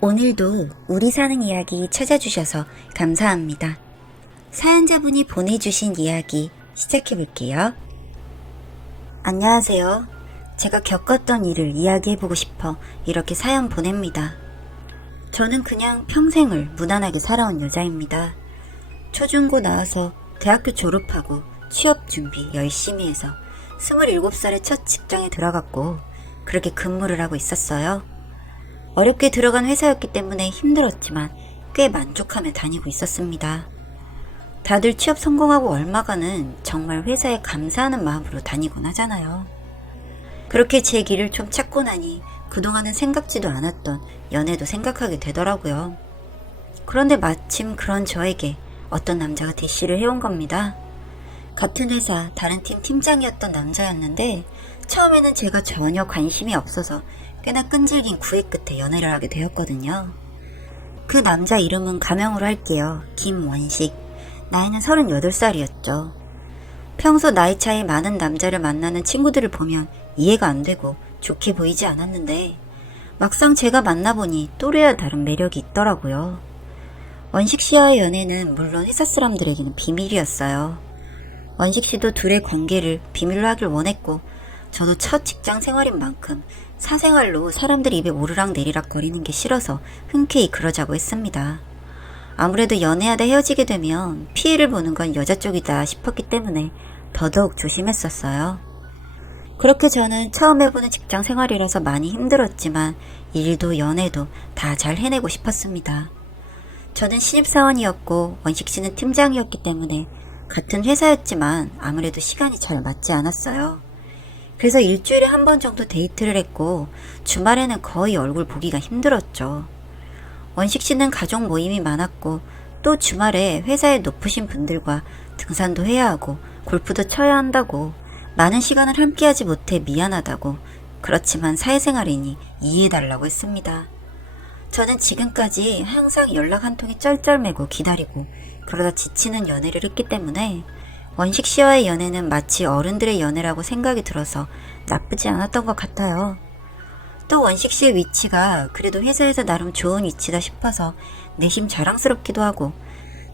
오늘도 우리 사는 이야기 찾아주셔서 감사합니다. 사연자분이 보내주신 이야기 시작해볼게요. 안녕하세요. 제가 겪었던 일을 이야기해보고 싶어 이렇게 사연 보냅니다. 저는 그냥 평생을 무난하게 살아온 여자입니다. 초중고 나와서 대학교 졸업하고 취업 준비 열심히 해서 27살에 첫 직장에 들어갔고 그렇게 근무를 하고 있었어요. 어렵게 들어간 회사였기 때문에 힘들었지만 꽤 만족하며 다니고 있었습니다. 다들 취업 성공하고 얼마가는 정말 회사에 감사하는 마음으로 다니곤 하잖아요. 그렇게 제 길을 좀 찾고 나니 그동안은 생각지도 않았던 연애도 생각하게 되더라고요. 그런데 마침 그런 저에게 어떤 남자가 대시를 해온 겁니다. 같은 회사 다른 팀 팀장이었던 남자였는데 처음에는 제가 전혀 관심이 없어서 꽤나 끈질긴 구애 끝에 연애를 하게 되었거든요. 그 남자 이름은 가명으로 할게요. 김원식. 나이는 38살이었죠. 평소 나이 차이 많은 남자를 만나는 친구들을 보면 이해가 안 되고 좋게 보이지 않았는데 막상 제가 만나보니 또래와 다른 매력이 있더라고요. 원식 씨와의 연애는 물론 회사 사람들에게는 비밀이었어요. 원식 씨도 둘의 관계를 비밀로 하길 원했고 저도 첫 직장 생활인 만큼 사생활로 사람들 입에 오르락 내리락 거리는 게 싫어서 흔쾌히 그러자고 했습니다. 아무래도 연애하다 헤어지게 되면 피해를 보는 건 여자 쪽이다 싶었기 때문에 더더욱 조심했었어요. 그렇게 저는 처음 해보는 직장 생활이라서 많이 힘들었지만 일도 연애도 다 잘 해내고 싶었습니다. 저는 신입사원이었고 원식 씨는 팀장이었기 때문에 같은 회사였지만 아무래도 시간이 잘 맞지 않았어요. 그래서 일주일에 한 번 정도 데이트를 했고 주말에는 거의 얼굴 보기가 힘들었죠. 원식 씨는 가족 모임이 많았고 또 주말에 회사에 높으신 분들과 등산도 해야 하고 골프도 쳐야 한다고 많은 시간을 함께하지 못해 미안하다고 그렇지만 사회생활이니 이해해달라고 했습니다. 저는 지금까지 항상 연락 한 통에 쩔쩔매고 기다리고 그러다 지치는 연애를 했기 때문에 원식 씨와의 연애는 마치 어른들의 연애라고 생각이 들어서 나쁘지 않았던 것 같아요. 또 원식 씨의 위치가 그래도 회사에서 나름 좋은 위치다 싶어서 내심 자랑스럽기도 하고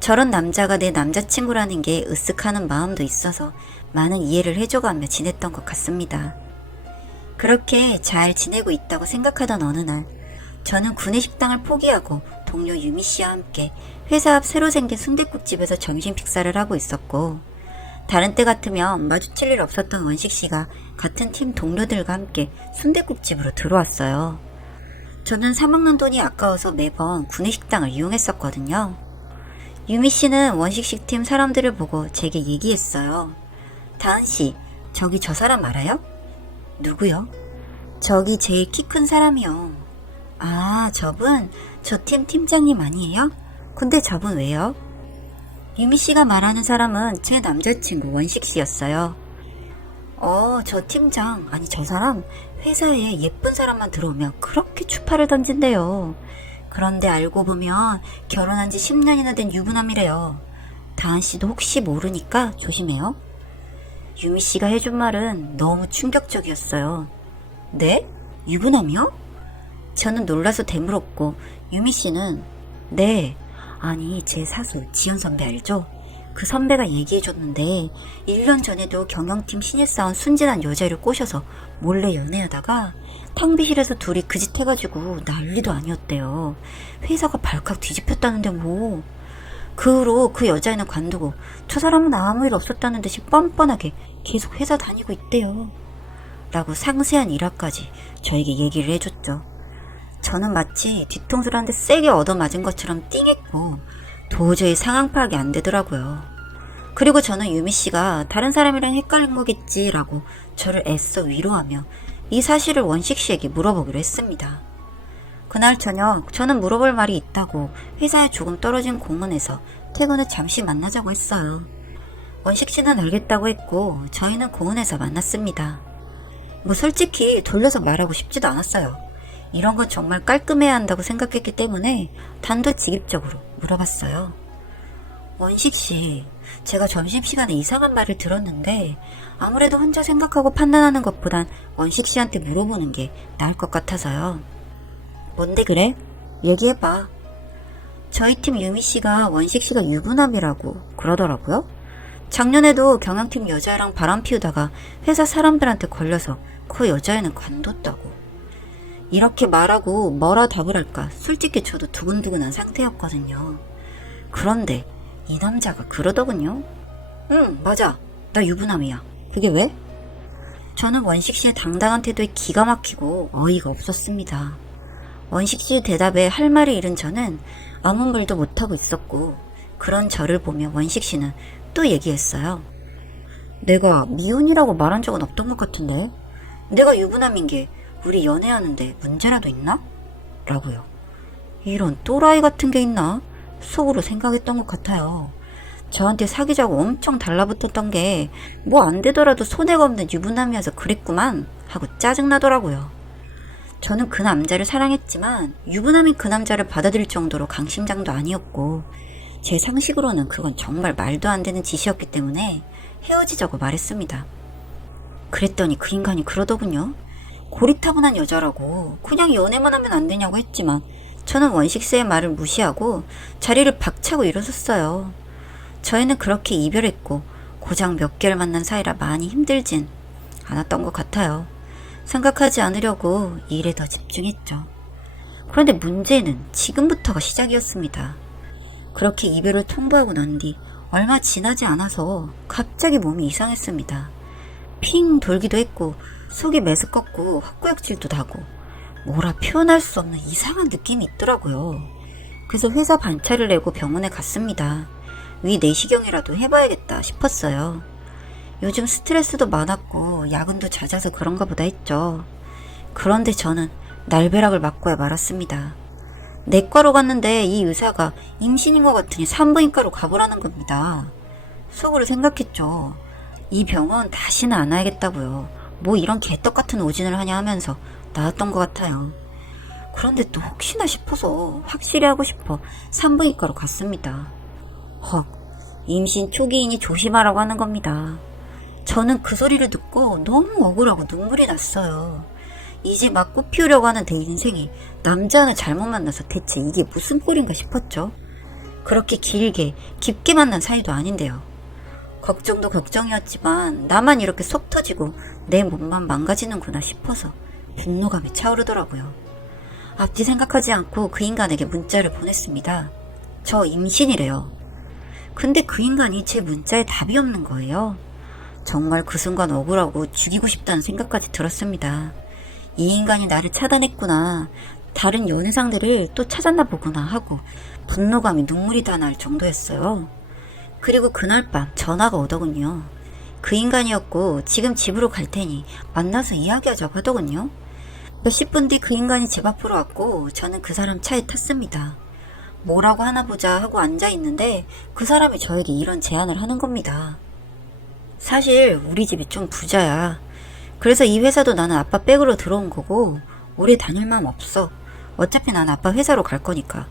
저런 남자가 내 남자친구라는 게 으쓱하는 마음도 있어서 많은 이해를 해줘가며 지냈던 것 같습니다. 그렇게 잘 지내고 있다고 생각하던 어느 날 저는 구내식당을 포기하고 동료 유미 씨와 함께 회사 앞 새로 생긴 순댓국집에서 점심 식사를 하고 있었고 다른 때 같으면 마주칠 일 없었던 원식 씨가 같은 팀 동료들과 함께 순댓국집으로 들어왔어요. 저는 사 먹는 돈이 아까워서 매번 구내식당을 이용했었거든요. 유미 씨는 원식 씨 팀 사람들을 보고 제게 얘기했어요. 다은 씨, 저기 저 사람 알아요? 누구요? 저기 제일 키 큰 사람이요. 아, 저분? 저 팀 팀장님 아니에요? 근데 저분 왜요? 유미 씨가 말하는 사람은 제 남자친구 원식 씨였어요. 저 팀장, 아니 저 사람 회사에 예쁜 사람만 들어오면 그렇게 추파를 던진대요. 그런데 알고 보면 결혼한 지 10년이나 된 유부남이래요. 다은 씨도 혹시 모르니까 조심해요. 유미 씨가 해준 말은 너무 충격적이었어요. 네? 유부남이요? 저는 놀라서 되물었고 유미 씨는 네. 아니 제 사수 지연 선배 알죠? 그 선배가 얘기해줬는데 1년 전에도 경영팀 신입사원 순진한 여자를 꼬셔서 몰래 연애하다가 탕비실에서 둘이 그 짓 해가지고 난리도 아니었대요. 회사가 발칵 뒤집혔다는데 뭐. 그 후로 그 여자애는 관두고 저 사람은 아무 일 없었다는 듯이 뻔뻔하게 계속 회사 다니고 있대요. 라고 상세한 일화까지 저에게 얘기를 해줬죠. 저는 마치 뒤통수를 한 대 세게 얻어맞은 것처럼 띵했고 도저히 상황 파악이 안 되더라고요. 그리고 저는 유미 씨가 다른 사람이랑 헷갈린 거겠지라고 저를 애써 위로하며 이 사실을 원식 씨에게 물어보기로 했습니다. 그날 저녁 저는 물어볼 말이 있다고 회사에 조금 떨어진 공원에서 퇴근 후 잠시 만나자고 했어요. 원식 씨는 알겠다고 했고 저희는 공원에서 만났습니다. 뭐 솔직히 돌려서 말하고 싶지도 않았어요. 이런 건 정말 깔끔해야 한다고 생각했기 때문에 단도직입적으로 물어봤어요. 원식 씨, 제가 점심시간에 이상한 말을 들었는데 아무래도 혼자 생각하고 판단하는 것보단 원식 씨한테 물어보는 게 나을 것 같아서요. 뭔데 그래? 얘기해봐. 저희 팀 유미씨가 원식씨가 유부남이라고 그러더라고요. 작년에도 경영팀 여자애랑 바람 피우다가 회사 사람들한테 걸려서 그 여자애는 관뒀다고. 이렇게 말하고 뭐라 답을 할까 솔직히 저도 두근두근한 상태였거든요. 그런데 이 남자가 그러더군요. 응, 맞아. 나 유부남이야. 그게 왜? 저는 원식씨의 당당한 태도에 기가 막히고 어이가 없었습니다. 원식씨의 대답에 할 말을 잃은 저는 아무 말도 못하고 있었고, 그런 저를 보며 원식씨는 또 얘기했어요. 내가 미혼이라고 말한 적은 없던 것 같은데 내가 유부남인 게 우리 연애하는데 문제라도 있나? 라고요. 이런 또라이 같은 게 있나? 속으로 생각했던 것 같아요. 저한테 사귀자고 엄청 달라붙었던 게 뭐 안 되더라도 손해가 없는 유부남이어서 그랬구만 하고 짜증나더라고요. 저는 그 남자를 사랑했지만 유부남인 그 남자를 받아들일 정도로 강심장도 아니었고 제 상식으로는 그건 정말 말도 안 되는 짓이었기 때문에 헤어지자고 말했습니다. 그랬더니 그 인간이 그러더군요. 고리타분한 여자라고 그냥 연애만 하면 안 되냐고 했지만 저는 원식스의 말을 무시하고 자리를 박차고 일어섰어요. 저희는 그렇게 이별했고 고작 몇 개월 만난 사이라 많이 힘들진 않았던 것 같아요. 생각하지 않으려고 일에 더 집중했죠. 그런데 문제는 지금부터가 시작이었습니다. 그렇게 이별을 통보하고 난 뒤 얼마 지나지 않아서 갑자기 몸이 이상했습니다. 핑 돌기도 했고 속이 메스껍고 헛구역질도 나고 뭐라 표현할 수 없는 이상한 느낌이 있더라고요. 그래서 회사 반차를 내고 병원에 갔습니다. 위 내시경이라도 해봐야겠다 싶었어요. 요즘 스트레스도 많았고 야근도 잦아서 그런가 보다 했죠. 그런데 저는 날벼락을 맞고야 말았습니다. 내과로 갔는데 이 의사가 임신인 것 같으니 산부인과로 가보라는 겁니다. 속으로 생각했죠. 이 병원 다시는 안 와야겠다고요. 뭐 이런 개떡같은 오진을 하냐 하면서 나왔던 것 같아요. 그런데 또 혹시나 싶어서 확실히 하고 싶어 산부인과로 갔습니다. 헉, 임신 초기이니 조심하라고 하는 겁니다. 저는 그 소리를 듣고 너무 억울하고 눈물이 났어요. 이제 막 꽃피우려고 하는 내 인생이 남자는 잘못 만나서 대체 이게 무슨 꼴인가 싶었죠. 그렇게 길게 깊게 만난 사이도 아닌데요. 걱정도 걱정이었지만 나만 이렇게 속 터지고 내 몸만 망가지는구나 싶어서 분노감이 차오르더라고요. 앞뒤 생각하지 않고 그 인간에게 문자를 보냈습니다. 저 임신이래요. 근데 그 인간이 제 문자에 답이 없는 거예요. 정말 그 순간 억울하고 죽이고 싶다는 생각까지 들었습니다. 이 인간이 나를 차단했구나, 다른 연애 상대를 또 찾았나 보구나 하고 분노감이 눈물이 다 날 정도였어요. 그리고 그날 밤 전화가 오더군요. 그 인간이었고 지금 집으로 갈 테니 만나서 이야기하자고 하더군요. 몇십 분 뒤 그 인간이 집 앞으로 왔고 저는 그 사람 차에 탔습니다. 뭐라고 하나 보자 하고 앉아있는데 그 사람이 저에게 이런 제안을 하는 겁니다. 사실 우리 집이 좀 부자야. 그래서 이 회사도 나는 아빠 백으로 들어온 거고 오래 다닐 마음 없어. 어차피 난 아빠 회사로 갈 거니까.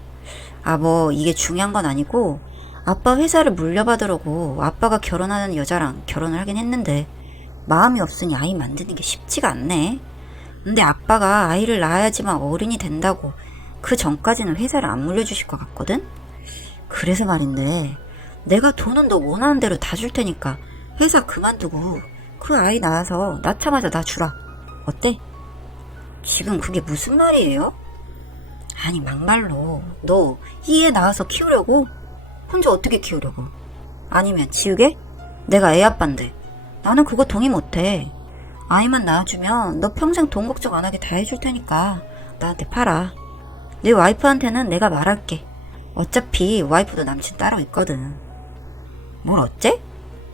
뭐 이게 중요한 건 아니고 아빠 회사를 물려받으려고 아빠가 결혼하는 여자랑 결혼을 하긴 했는데 마음이 없으니 아이 만드는 게 쉽지가 않네. 근데 아빠가 아이를 낳아야지만 어른이 된다고 그 전까지는 회사를 안 물려주실 것 같거든? 그래서 말인데 내가 돈은 너 원하는 대로 다 줄 테니까 회사 그만두고 그 아이 낳아서 낳자마자 나 주라. 어때? 지금 그게 무슨 말이에요? 아니 막말로 너 이 애 낳아서 키우려고? 혼자 어떻게 키우려고? 아니면 지우개? 내가 애 아빠인데 나는 그거 동의 못해. 아이만 낳아주면 너 평생 돈 걱정 안 하게 다 해줄 테니까 나한테 팔아. 내 와이프한테는 내가 말할게. 어차피 와이프도 남친 따로 있거든. 뭘 어째?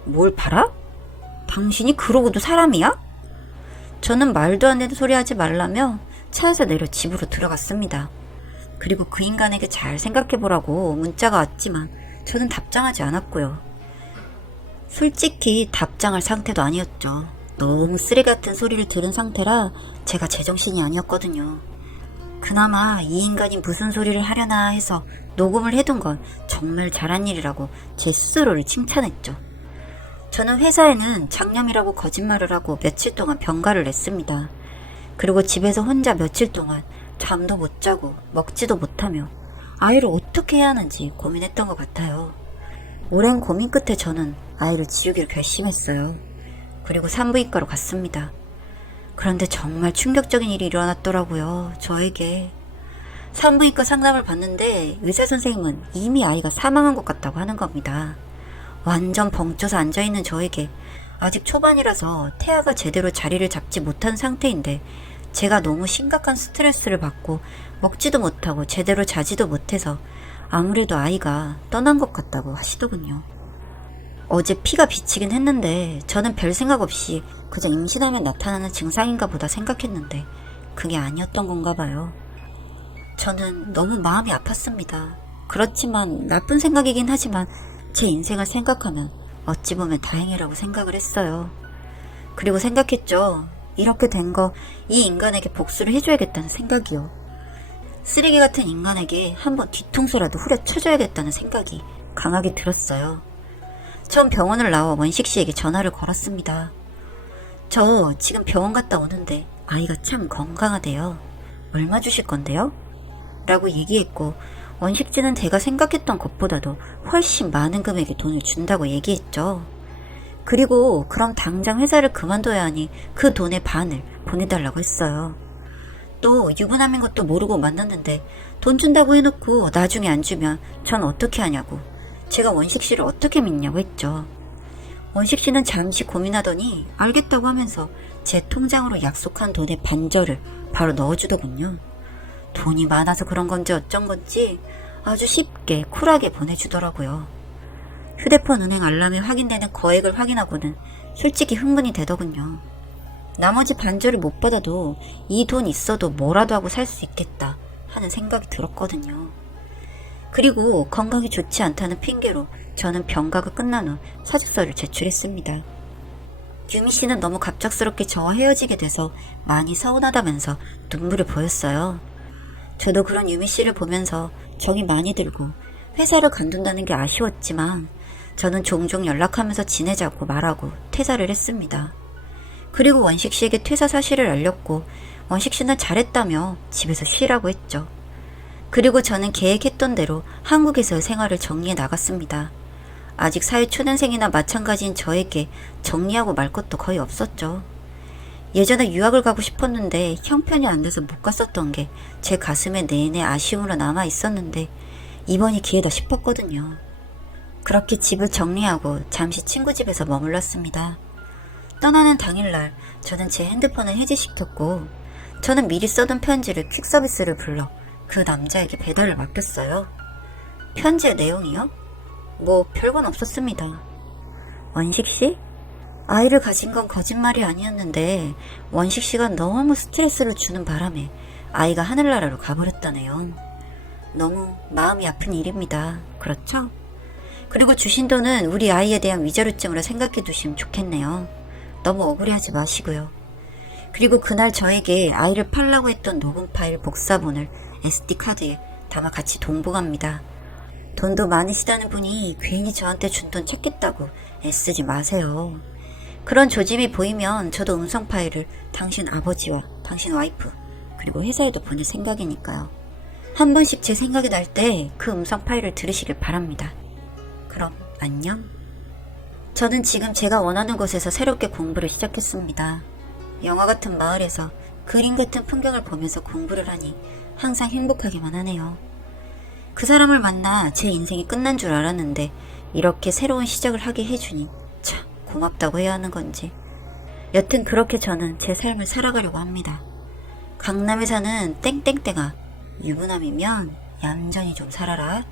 뭘 팔아? 당신이 그러고도 사람이야? 저는 말도 안 되는 소리 하지 말라며 차에서 내려 집으로 들어갔습니다. 그리고 그 인간에게 잘 생각해보라고 문자가 왔지만 저는 답장하지 않았고요. 솔직히 답장할 상태도 아니었죠. 너무 쓰레기 같은 소리를 들은 상태라 제가 제정신이 아니었거든요. 그나마 이 인간이 무슨 소리를 하려나 해서 녹음을 해둔 건 정말 잘한 일이라고 제 스스로를 칭찬했죠. 저는 회사에는 장염이라고 거짓말을 하고 며칠 동안 병가를 냈습니다. 그리고 집에서 혼자 며칠 동안 잠도 못 자고 먹지도 못하며 아이를 어떻게 해야 하는지 고민했던 것 같아요. 오랜 고민 끝에 저는 아이를 지우기로 결심했어요. 그리고 산부인과로 갔습니다. 그런데 정말 충격적인 일이 일어났더라고요. 저에게. 산부인과 상담을 받는데 의사 선생님은 이미 아이가 사망한 것 같다고 하는 겁니다. 완전 벙쪄서 앉아있는 저에게 아직 초반이라서 태아가 제대로 자리를 잡지 못한 상태인데 제가 너무 심각한 스트레스를 받고 먹지도 못하고 제대로 자지도 못해서 아무래도 아이가 떠난 것 같다고 하시더군요. 어제 피가 비치긴 했는데 저는 별 생각 없이 그저 임신하면 나타나는 증상인가 보다 생각했는데 그게 아니었던 건가 봐요. 저는 너무 마음이 아팠습니다. 그렇지만 나쁜 생각이긴 하지만 제 인생을 생각하면 어찌 보면 다행이라고 생각을 했어요. 그리고 생각했죠. 이렇게 된 거 이 인간에게 복수를 해줘야겠다는 생각이요. 쓰레기 같은 인간에게 한번 뒤통수라도 후려쳐줘야겠다는 생각이 강하게 들었어요. 전 병원을 나와 원식 씨에게 전화를 걸었습니다. 저 지금 병원 갔다 오는데 아이가 참 건강하대요. 얼마 주실 건데요? 라고 얘기했고 원식 씨는 제가 생각했던 것보다도 훨씬 많은 금액의 돈을 준다고 얘기했죠. 그리고 그럼 당장 회사를 그만둬야 하니 그 돈의 반을 보내달라고 했어요. 또 유부남인 것도 모르고 만났는데 돈 준다고 해놓고 나중에 안 주면 전 어떻게 하냐고 제가 원식 씨를 어떻게 믿냐고 했죠. 원식 씨는 잠시 고민하더니 알겠다고 하면서 제 통장으로 약속한 돈의 반절을 바로 넣어주더군요. 돈이 많아서 그런 건지 어쩐 건지 아주 쉽게 쿨하게 보내주더라고요. 휴대폰 은행 알람에 확인되는 거액을 확인하고는 솔직히 흥분이 되더군요. 나머지 반절을 못 받아도 이 돈 있어도 뭐라도 하고 살 수 있겠다 하는 생각이 들었거든요. 그리고 건강이 좋지 않다는 핑계로 저는 병가가 끝난 후 사직서를 제출했습니다. 유미 씨는 너무 갑작스럽게 저와 헤어지게 돼서 많이 서운하다면서 눈물을 보였어요. 저도 그런 유미 씨를 보면서 정이 많이 들고 회사를 관둔다는 게 아쉬웠지만 저는 종종 연락하면서 지내자고 말하고 퇴사를 했습니다. 그리고 원식 씨에게 퇴사 사실을 알렸고 원식 씨는 잘했다며 집에서 쉬라고 했죠. 그리고 저는 계획했던 대로 한국에서의 생활을 정리해 나갔습니다. 아직 사회 초년생이나 마찬가지인 저에게 정리하고 말 것도 거의 없었죠. 예전에 유학을 가고 싶었는데 형편이 안 돼서 못 갔었던 게 제 가슴에 내내 아쉬움으로 남아 있었는데 이번이 기회다 싶었거든요. 그렇게 집을 정리하고 잠시 친구 집에서 머물렀습니다. 떠나는 당일날 저는 제 핸드폰을 해지시켰고 저는 미리 써둔 편지를 퀵서비스를 불러 그 남자에게 배달을 맡겼어요. 편지의 내용이요? 뭐 별건 없었습니다. 원식씨? 아이를 가진 건 거짓말이 아니었는데 원식씨가 너무 스트레스를 주는 바람에 아이가 하늘나라로 가버렸다네요. 너무 마음이 아픈 일입니다. 그렇죠? 그리고 주신 돈은 우리 아이에 대한 위자료증으로 생각해 두시면 좋겠네요. 너무 억울해하지 마시고요. 그리고 그날 저에게 아이를 팔라고 했던 녹음 파일 복사본을 SD카드에 담아 같이 동봉합니다. 돈도 많으시다는 분이 괜히 저한테 준 돈 찾겠다고 애쓰지 마세요. 그런 조짐이 보이면 저도 음성 파일을 당신 아버지와 당신 와이프 그리고 회사에도 보낼 생각이니까요. 한 번씩 제 생각이 날 때 그 음성 파일을 들으시길 바랍니다. 그럼 안녕. 저는 지금 제가 원하는 곳에서 새롭게 공부를 시작했습니다. 영화 같은 마을에서 그림 같은 풍경을 보면서 공부를 하니 항상 행복하기만 하네요. 그 사람을 만나 제 인생이 끝난 줄 알았는데 이렇게 새로운 시작을 하게 해주니 참 고맙다고 해야 하는 건지. 여튼 그렇게 저는 제 삶을 살아가려고 합니다. 강남에 사는 땡땡땡아, 유부남이면 얌전히 좀 살아라.